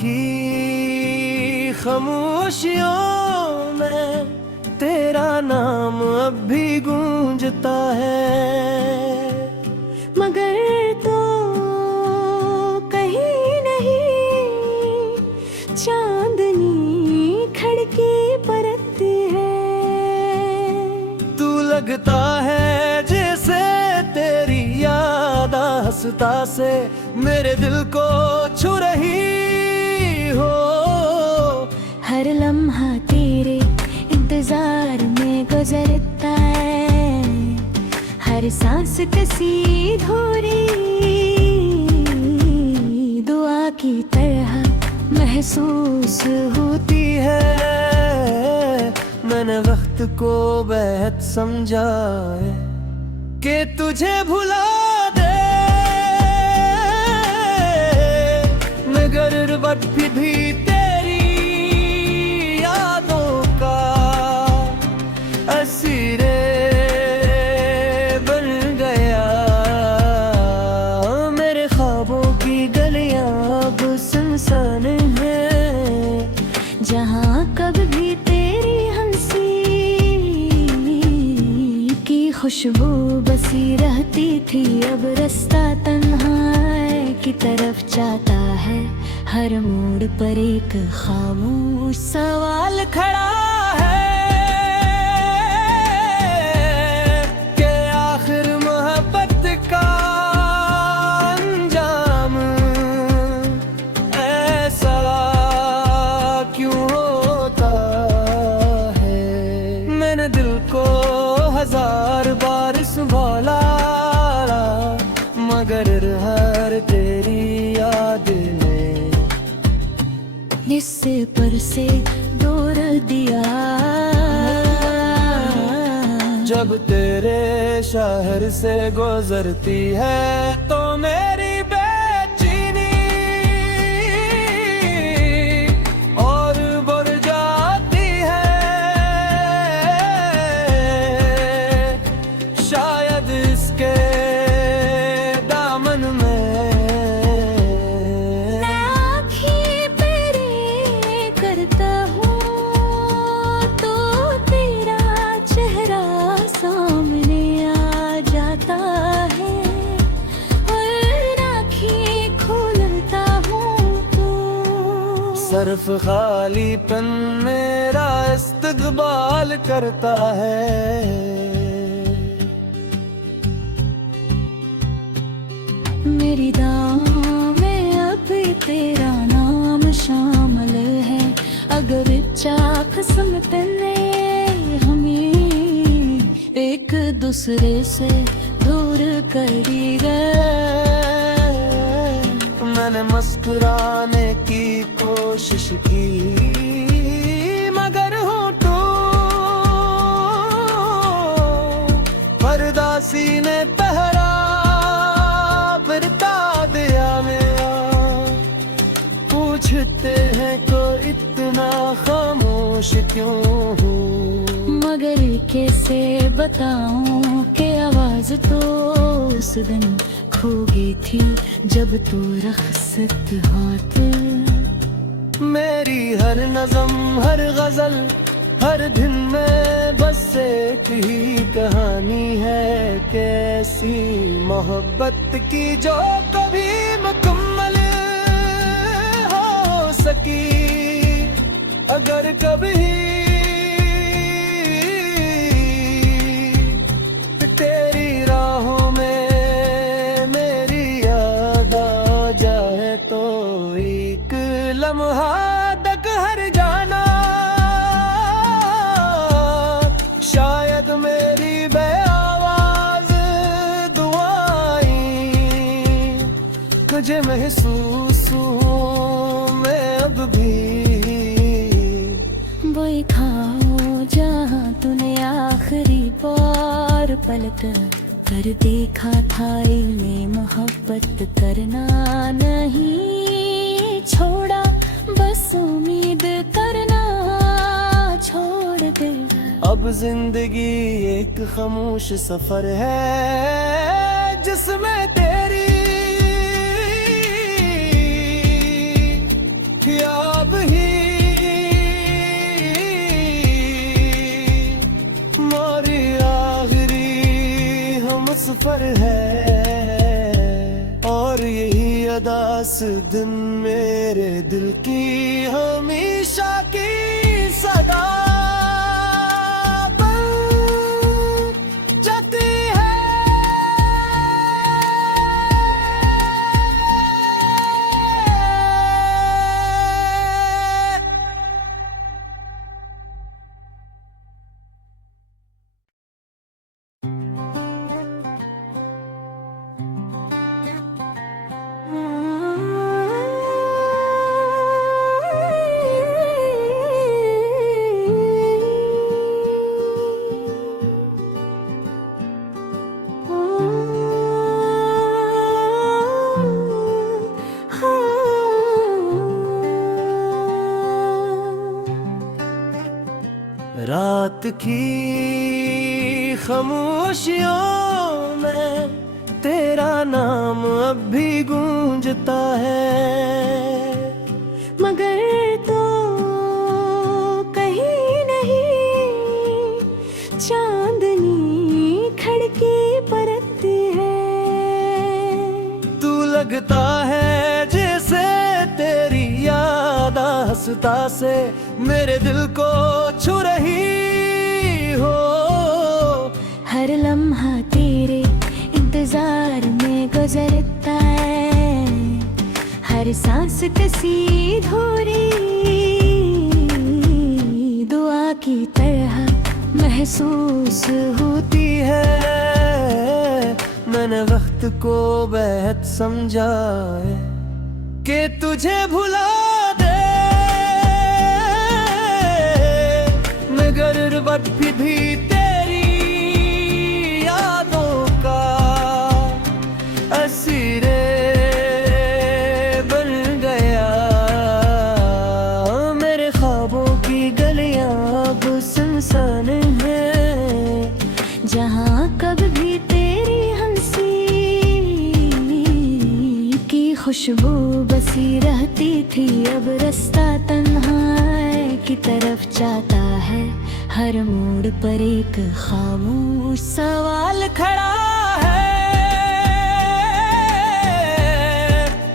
की खामोशियों में तेरा नाम अब भी गूंजता है। मगर तो कहीं नहीं चांदनी खिड़की परतती है। तू लगता है जैसे तेरी याद हंसता से मेरे दिल को छू रही हो। हर लम्हा तेरे इंतजार में गुजरता है, हर सांस कसी धोरी दुआ की तरह महसूस होती है मैंने वक्त को बेहद समझा है कि तुझे भुला दे, मगर वक्त भी तेरी यादों का असीरे बन गया। मेरे ख्वाबों की गलियां अब सुनसान हैं, जहाँ कभी भी तेरी हंसी की खुशबू बसी रहती थी। अब रास्ता तन्हाई की तरफ जाता है, हर मोड़ पर एक खामोश सवाल खड़ा है कि आखिर मोहब्बत का अंजाम ऐसा क्यों होता है। मैंने दिल को 1000 बार संभाला, मगर हर तेरी याद ने इससे पर से दूर दिया। जब तेरे शहर से गुजरती है तो मेरी बेचैनी और बढ़ जाती है। शायद इसके दामन में सिर्फ खालीपन मेरा इस्तकबाल करता है। मेरी दाम में अब तेरा नाम शामिल है, अगर चाक समतने हमें एक दूसरे से दूर करी गए। मैंने मुस्कुराने की कोशिश की, मगर होठों पर्दा सीने पहरा बरता दिया मेरा। पूछते हैं को इतना खामोश क्यों हूँ, मगर कैसे बताऊं कि आवाज तो उस दिन खो गई थी जब तू रख्सत हाथ। मेरी हर नज़म हर गजल हर दिन में बस एक ही कहानी है, कैसी मोहब्बत की जो कभी मुकम्मल हो सकी। अगर कभी तेरी राहों में मेरी याद आ जाए तो एक लम्हा तक हर जाना। शायद मेरी बेआवाज दुआएं तुझे महसूस हूँ मैं अब भी। वही खाओ जहाँ तूने आखिरी बार पलट कर देखा था, इन्हें मोहब्बत करना नहीं छोड़ा, बस उम्मीद करना छोड़ दे। अब जिंदगी एक खामोश सफर है जिसमें तेरी सफर है, और यही अदास दिन मेरे दिल की हमेशा की सदा बन जाती है। रात की खामोशियों में तेरा नाम अब भी गूंजता है, मगर तो कहीं नहीं चांदनी खिड़की परतती है। तू लगता है जैसे तेरी याद हंसता से मेरे दिल को छू रही हो। हर लम्हा तेरे इंतजार में गुजरता है, हर सांस कसी धोरी दुआ की तरह महसूस होती है। मैंने वक्त को बेहद समझा है कि तुझे भुला दे, मगर वक्त भी तेरी यादों का असीरे बन गया। मेरे ख्वाबों की गलियां अब सुनसान हैं, जहाँ कभी भी तेरी हंसी की खुशबू बसी रहती थी। अब रास्ता तन्हाई की तरफ जाता है, हर मोड़ पर एक खामोश सवाल खड़ा है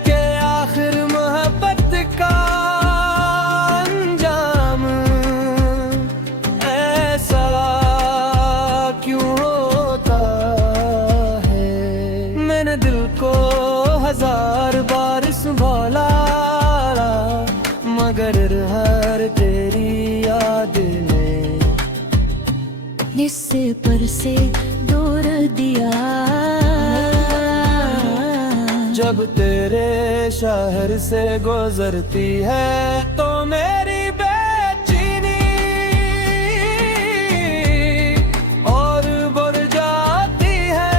कि आखिर मोहब्बत का अंजाम ऐसा क्यों होता है। मैंने दिल को हजार बार संभाला, मगर हर तेरी याद ने इससे पर से दूर दिया। जब तेरे शहर से गुजरती है तो मेरी बेचैनी और बढ़ जाती है।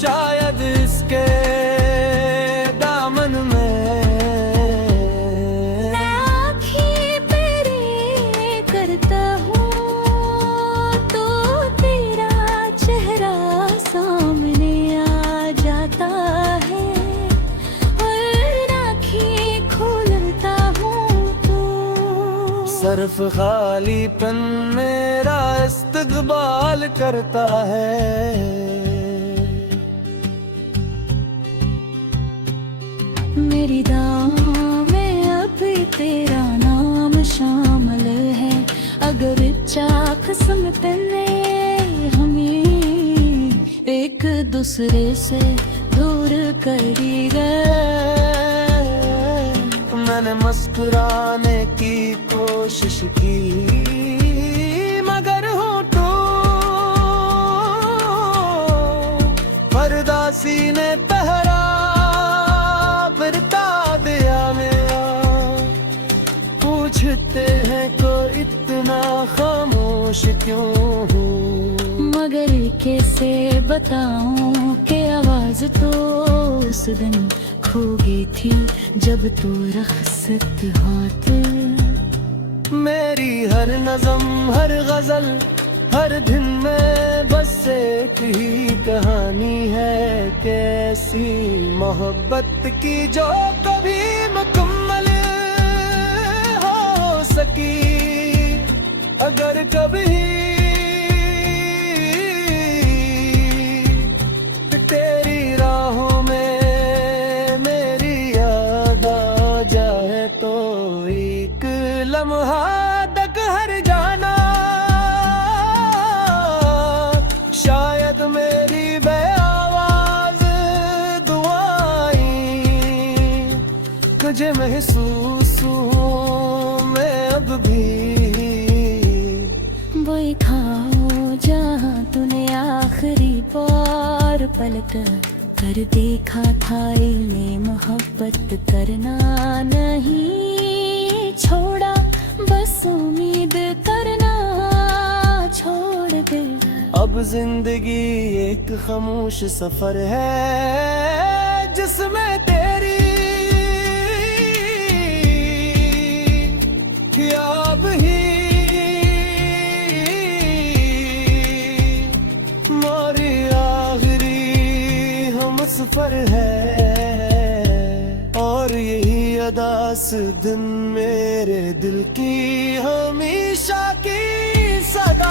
शायद इसके दामन में सिर्फ खालीपन मेरा इस्तकबाल करता है। मेरी दुआओं में अब तेरा नाम शामिल है, अगर चाक समते हमें एक दूसरे से दूर कर गए। मैंने मुस्कुराने की कोशिश की, मगर होठों परदासी ने पहरा बरता दिया मेरा। पूछते हैं को इतना खामोश क्यों हूँ, मगर कैसे बताऊं कि आवाज तो उस दिन खो गई थी जब तू रखसत हाथ। मेरी हर नज़म हर गजल हर दिन में बस एक ही कहानी है, कैसी मोहब्बत की जो कभी मुकम्मल हो सकी। अगर कभी लम्हा तक हर जाना, शायद मेरी बेआवाज दुआएं तुझे महसूस हूँ मैं अब भी। वो एक खाओ जहाँ तूने आखिरी बार पलट कर देखा था, इन्हें मोहब्बत करना नहीं छोड़ा, बस उम्मीद करना छोड़ दे। अब जिंदगी एक खामोश सफर है जिसमें तेरी याद ही हमारी आखिरी हम सफर है, और यही अदास दिन मेरे दिल की हमेशा की सदा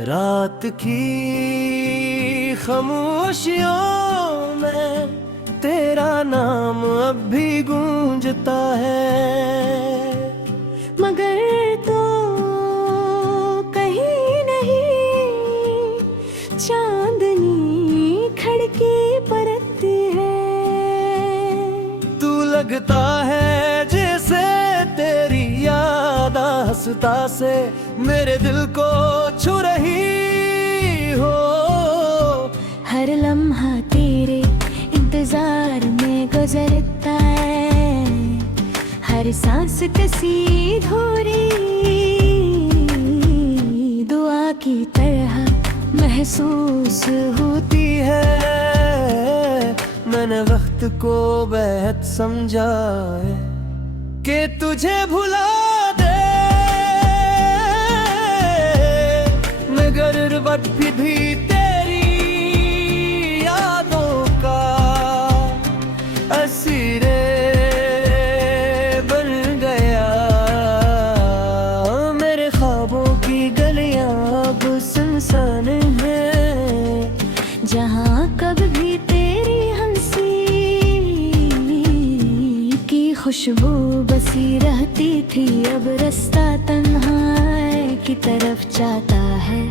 रात की खामोशियों में तेरा नाम अब भी गूंजता है, मगर तो कहीं नहीं चांदनी खिड़की परतती है। तू लगता है जैसे तेरी याद हंसता से मेरे दिल को छू रही हो। हर लम्हा तेरे इंतजार में गुजरता है, हर सांस कसी धोरी दुआ की तरह महसूस होती है। मैंने वक्त को बेहद समझा है कि तुझे भुला दे, मगर वक्त भी तेरी यादों का असीरे बन गया। मेरे ख्वाबों की गलियां अब सुनसान हैं, जहाँ कब भी तेरी हंसी की खुशबू बसी रहती थी। अब रास्ता तन्हाई की तरफ जाता है,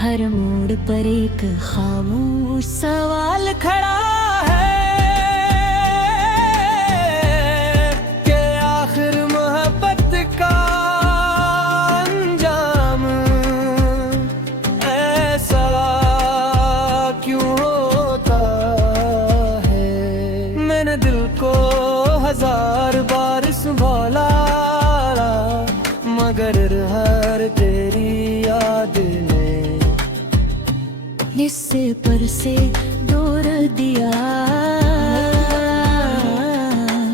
हर मोड़ पर एक खामोश सवाल खड़ा है कि आखिर मोहब्बत का अंजाम ऐसा क्यों होता है। मैंने दिल को हजार बार संभाला, मगर हर तेरी याद ने हिस्से पर से दूर दिया।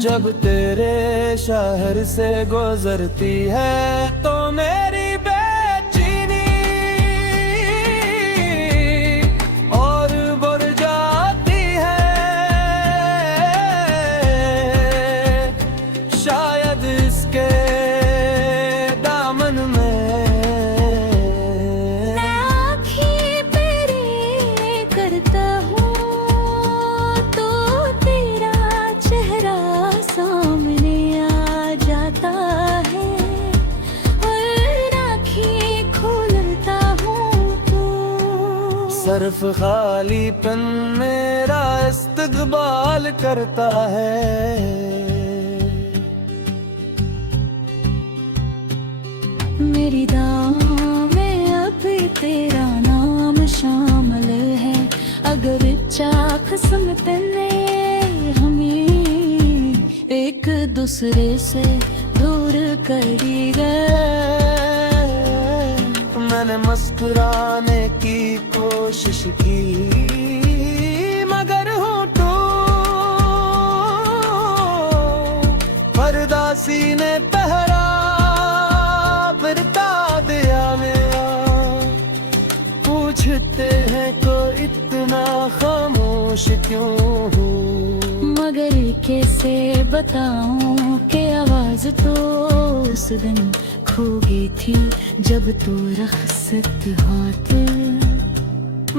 जब तेरे शहर से गुजरती है तो मेरी बेचैनी और बढ़ जाती है। शायद इसके दामन में सिर्फ खालीपन मेरा इस्तकबाल करता है। मेरी दाम में अब तेरा नाम शामिल है, अगर चाक समतने हमें एक दूसरे से दूर दूर करी गए। मैंने मुस्कुराने की कोशिश की मगर होठों पर्दा सीने पहरा बिरता दिया मेरा। पूछते हैं को इतना खामोश क्यों हूँ, मगर कैसे बताऊं कि आवाज तो उस दिन खो गई थी जब तू रखसत हाथ।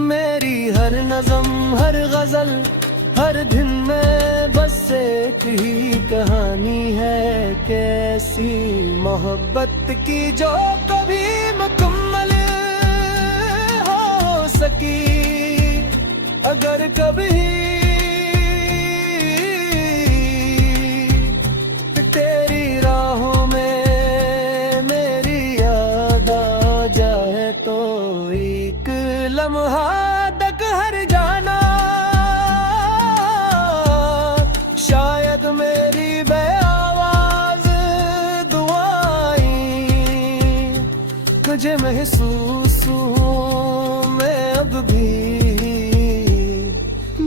मेरी हर नज़म हर गजल हर दिन में बस एक ही कहानी है, कैसी मोहब्बत की जो कभी मुकम्मल हो सकी। अगर कभी तेरी राहों में मेरी याद आ जाए तो एक लम्हा तक हर जाना। शायद मेरी बेआवाज दुआएं तुझे महसूस हूँ मैं अब भी।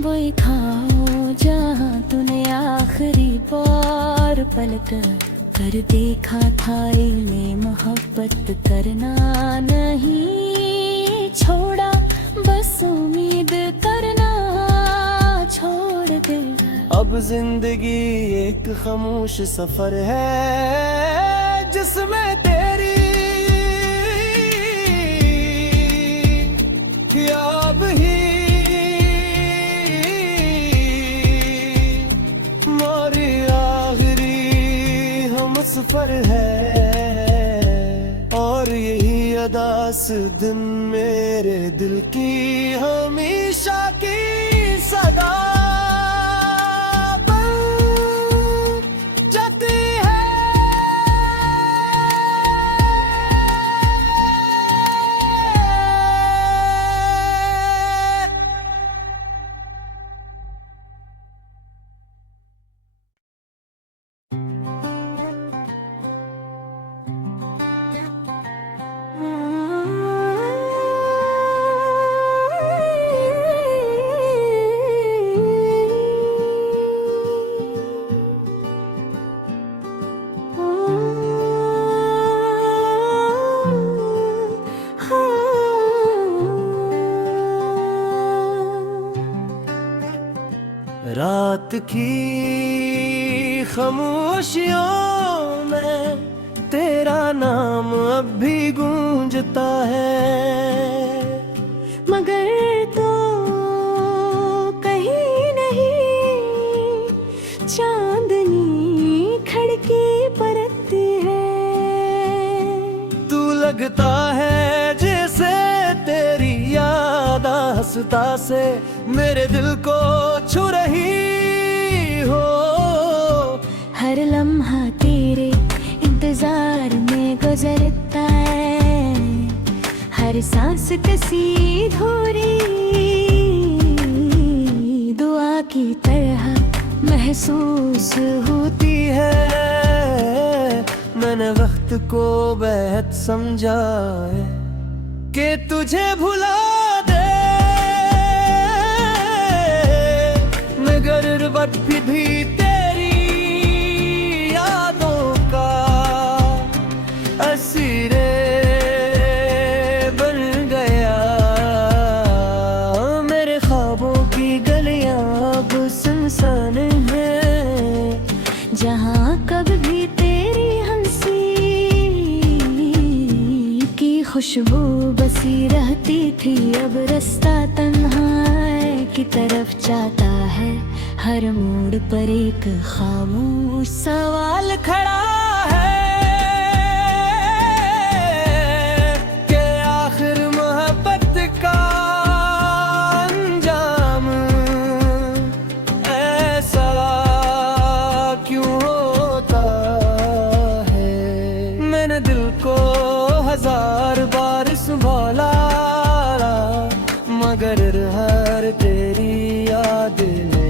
वही खाओ जहाँ तूने आखिरी बार पलट कर देखा था, इन्हें मोहब्बत करना नहीं छोड़ा, बस उम्मीद करना छोड़ दे। अब जिंदगी एक खामोश सफर है जिसमें तेरी याद ही हमारी आखिरी हम सफर है। और यही अदास दिन मेरे दिल की हमेशा की सदा रात की खामोशियों में तेरा नाम अब भी गूंजता है, मगर तो कहीं नहीं चांदनी खिड़की परतती है। तू लगता है जैसे तेरी याद हंसता से मेरे दिल को छू रही हो। हर लम्हा तेरे इंतजार में गुजरता है, हर सांस कसी धोरी दुआ की तरह महसूस होती है। मैंने वक्त को बेहद समझा है कि तुझे भुला दे, मगर वक्त भी तेरी यादों का असीरे बन गया। मेरे ख्वाबों की गलियां अब सुनसान हैं, जहाँ कभी भी तेरी हंसी की खुशबू बसी रहती थी। अब रास्ता तन्हाई की तरफ जाता है, हर मोड़ पर एक खामोश सवाल खड़ा है कि आखिर मोहब्बत का अंजाम ऐसा क्यों होता है। मैंने दिल को हजार बार संभाला, मगर हर तेरी याद ने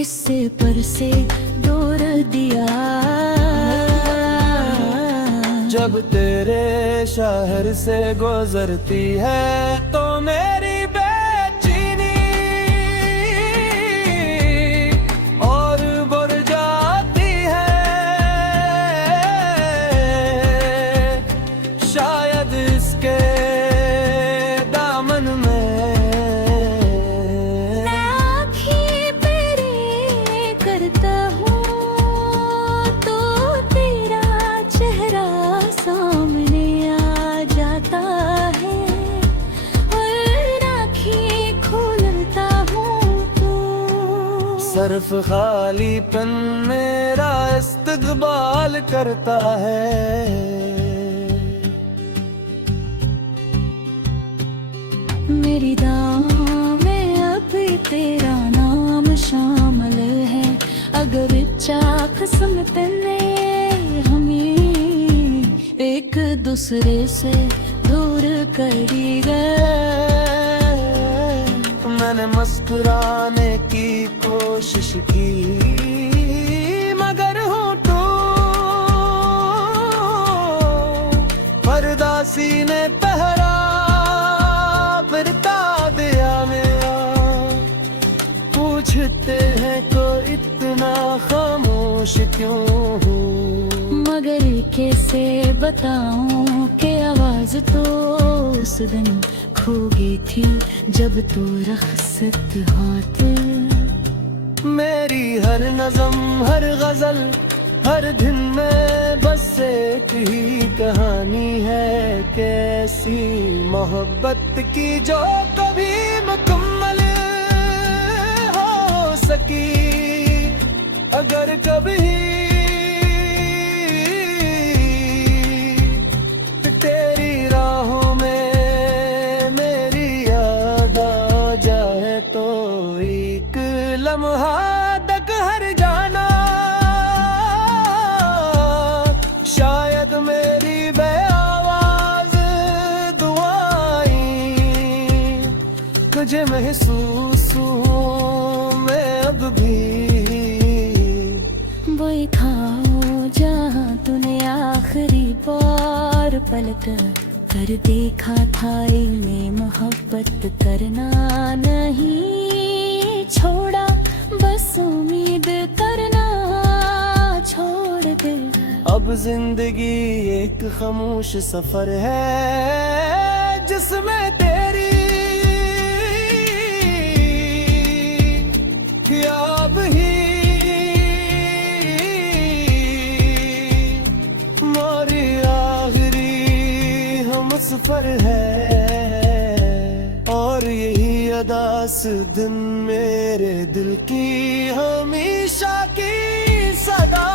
इससे पर से दूर दिया। जब तेरे शहर से गुजरती है तो मेरी बेचैनी और बढ़ जाती है। शायद इसके दामन में मैं आँखें तेरे करता हूँ तो तेरा चेहरा सामने आ जाता है, और आँखें खोलता हूँ तो सिर्फ खालीपन मेरा इस्तकबाल करता है। मेरी दाम में अब तेरा नाम शामिल है, अगर चाक समझते हमें एक दूसरे से दूर करी गए। मैंने मुस्कुराने की कोशिश की मगर होठों पर्दा सीने पहरा फिरता दिया मेरा। पूछते हैं को इतना खामोश क्यों हूँ, मगर कैसे बताऊं कि आवाज तो उस दिन खो गई थी जब तू रखसत हाथ। मेरी हर नज़म हर गजल हर दिन में बस एक ही कहानी है, कैसी मोहब्बत की जो कभी मुकम्मल हो सकी। अगर कभी तेरी राहों में मेरी याद आ जाए तो एक लम्हा तक हर जाना। शायद मेरी बेआवाज दुआएं तुझे महसूस हूँ मैं अब भी। वही खाओ जहाँ तूने आखिरी बार पलट कर देखा था, इन्हें मोहब्बत करना नहीं छोड़ा, बस उम्मीद करना छोड़ दे। अब जिंदगी एक खामोश सफर है जिसमें तेरी ख्याब ही मोरी आखिरी हम सफर है। और यही अदास दिन मेरे दिल की हमेशा की सदा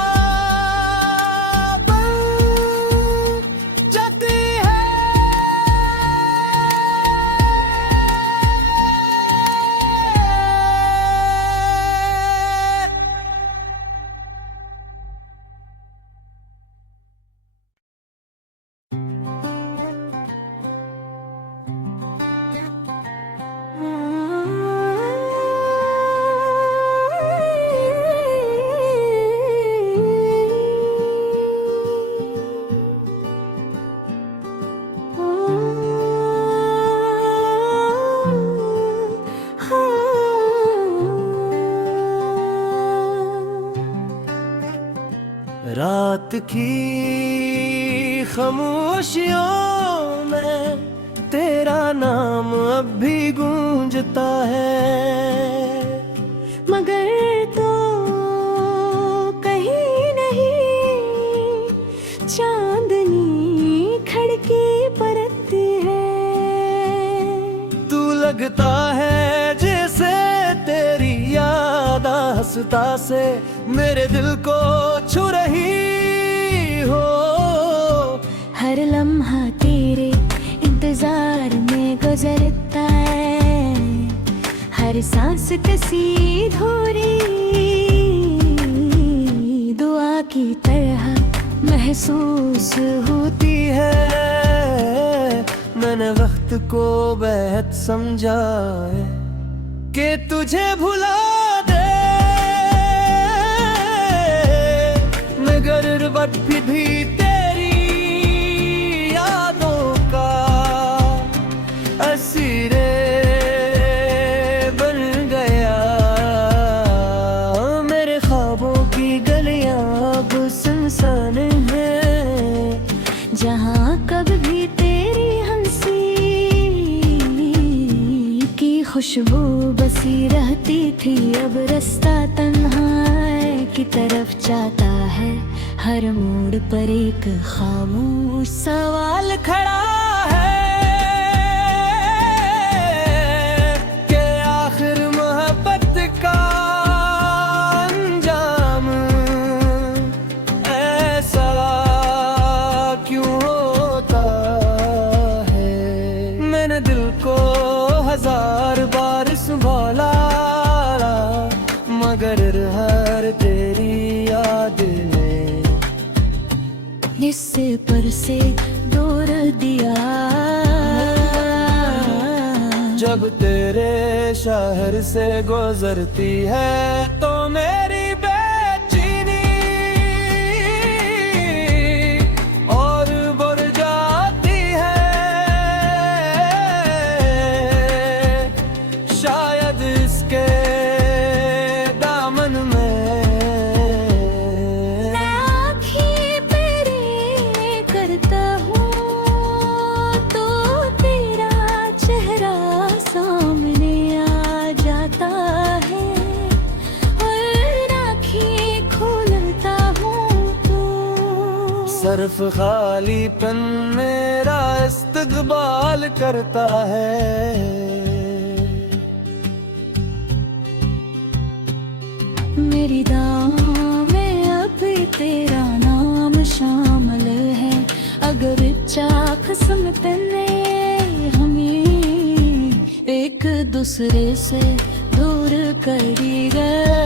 रात की खामोशियों में तेरा नाम अब भी गूंजता है, मगर तो कहीं नहीं चांदनी खड़की परतती है। तू लगता है जैसे तेरी याद हंसता से मेरे दिल को छू रही हो। हर लम्हा तेरे इंतजार में गुजरता है, हर सांस कसी धोरी दुआ की तरह महसूस होती है। मैंने वक्त को बेहद समझा है कि तुझे भुला दे, मगर वक्त भी तेरी खुशबू बसी रहती थी अब रास्ता तन्हा की तरफ जाता है हर मोड़ पर एक खामोश सवाल खड़ा है कि आखिर मोहब्बत का अंजाम ऐसा क्यों होता है। मैंने दिल को हजार बार संभाला मगर हर तेरी याद ने इससे पर से दूर दिया। जब तेरे शहर से गुजरती है तो मेरी बेचैनी और बढ़ जाती है। शायद इसके दामन में सिर्फ खालीपन मेरा इस्तकबाल करता है। मेरी दुआओं में अभी तेरा नाम शामिल है। अगर चाक समतने हमें एक दूसरे से दूर करी गए।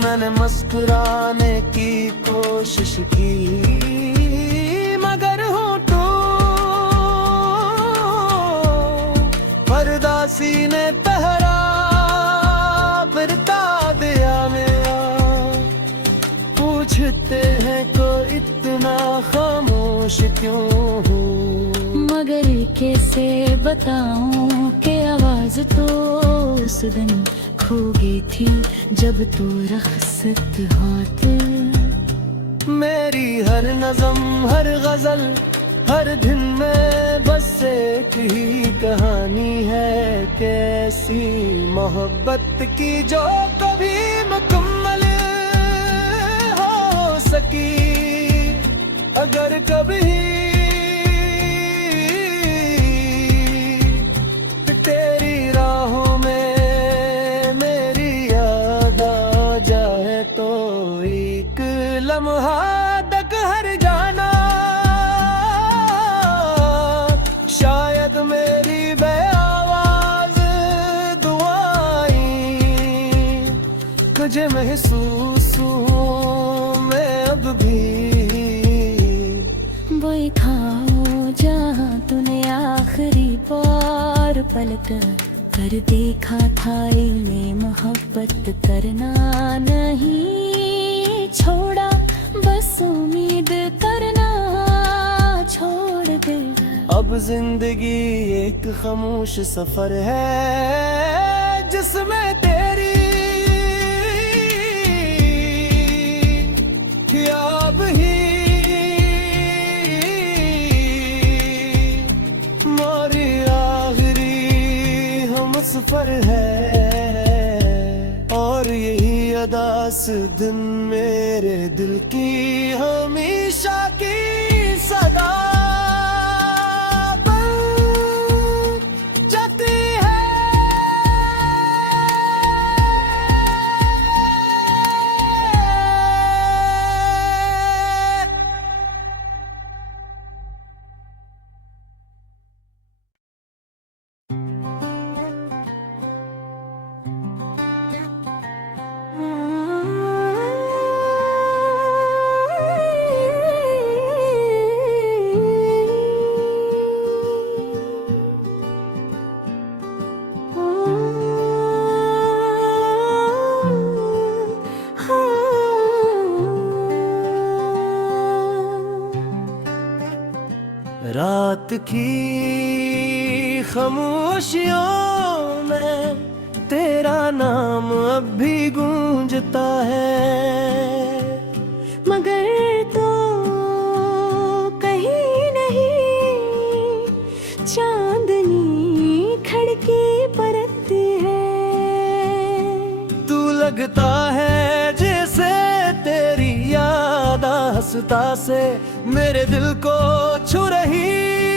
मैंने मुस्कुराने की कोशिश की मगर होठों परदासी ने पहरा बिरता दिया मेरा। पूछते हैं को इतना खामोश क्यों हूँ मगर कैसे बताऊं कि आवाज तो उस दिन खो गई थी जब तू रखसत हाथ। मेरी हर नज़म हर गजल हर दिन में बस एक ही कहानी है। कैसी मोहब्बत की जो कभी मुकम्मल हो सकी। अगर कभी तेरी राहों में मेरी याद आ जाए तो एक लम्हा तक हर जाना। शायद मेरी बेआवाज़ दुआएं तुझे महसूस हूँ मैं अब भी। वही खाओ जहाँ तूने आखिरी बार पलट कर देखा था इन्हें मोहब्बत करना नहीं छोड़ा। बस उम्मीद करना छोड़ दे। अब जिंदगी एक खामोश सफर है जिसमें तेरी याद ही हमारी आखिरी हम सफर है। और यही अदास दिन मेरे दिल की हमेशा की सदा रात की खामोशियों में तेरा नाम अब भी गूंजता है। मगर तो कहीं नहीं चांदनी खिड़की लगता है जैसे तेरी याद हंसता से मेरे दिल को छू रही